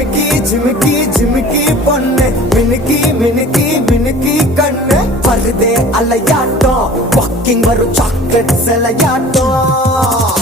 ஜிமிக்கி ஜிமிக்கி ஜிமிக்கி பொண்ணு மினுக்கி மினுக்கி மினுக்கி கண்ணு வருதே அலையாட்டம் வாக்கிங் வரும் சாக்லேட் சிலையாட்டம்